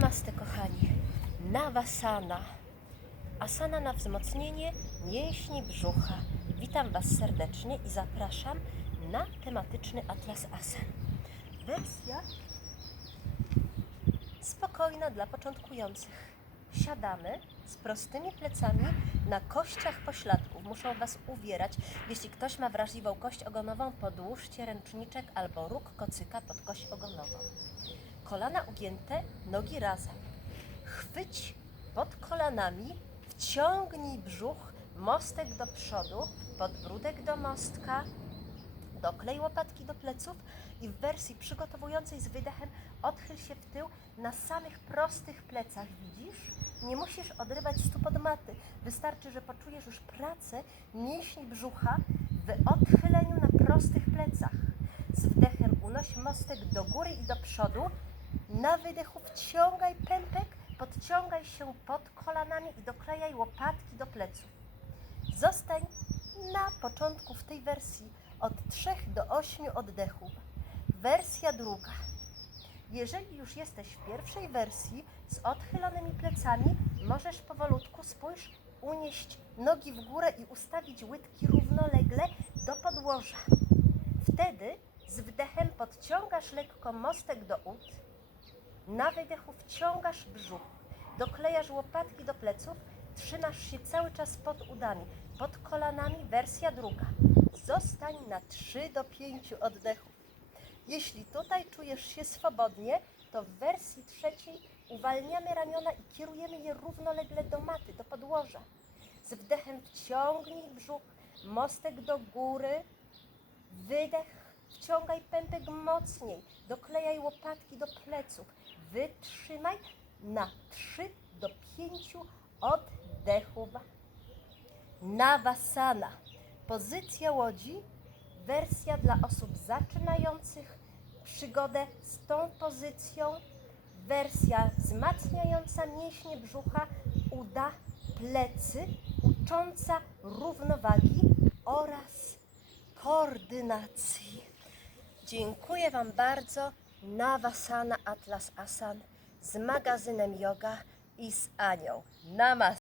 Namaste kochani. Navasana. Asana na wzmocnienie mięśni brzucha. Witam Was serdecznie i zapraszam na tematyczny atlas asan. Wersja spokojna dla początkujących. Siadamy z prostymi plecami na kościach pośladków. Muszą Was uwierać. Jeśli ktoś ma wrażliwą kość ogonową, podłóżcie ręczniczek albo róg kocyka pod kość ogonową. Kolana ugięte, nogi razem. Chwyć pod kolanami, wciągnij brzuch, mostek do przodu, podbródek do mostka, doklej łopatki do pleców i w wersji przygotowującej z wydechem odchyl się w tył na samych prostych plecach. Widzisz? Nie musisz odrywać stóp od maty. Wystarczy, że poczujesz już pracę mięśni brzucha w odchyleniu na prostych plecach. Z wdechem unoś mostek do góry i do przodu. Na wydechu wciągaj pępek, podciągaj się pod kolanami i doklejaj łopatki do pleców. Zostań na początku w tej wersji od 3 do 8 oddechów. Wersja druga. Jeżeli już jesteś w pierwszej wersji z odchylonymi plecami, możesz powolutku spójrz, unieść nogi w górę i ustawić łydki równolegle do podłoża. Wtedy z wdechem podciągasz lekko mostek do ud, na wydechu wciągasz brzuch, doklejasz łopatki do pleców, trzymasz się cały czas pod udami, pod kolanami, wersja druga. Zostań na 3 do 5 oddechów. Jeśli tutaj czujesz się swobodnie, to w wersji trzeciej uwalniamy ramiona i kierujemy je równolegle do maty, do podłoża. Z wdechem wciągnij brzuch, mostek do góry, wydech, wciągaj pępek mocniej, doklejaj łopatki do pleców, wytrzymaj na 3 do 5 oddechów. Navasana. Pozycja łodzi, wersja dla osób zaczynających przygodę z tą pozycją, wersja wzmacniająca mięśnie brzucha, uda, plecy, ucząca równowagi oraz koordynacji. Dziękuję Wam bardzo. Navasana Atlas Asan z magazynem Yoga i z Anią. Namaste.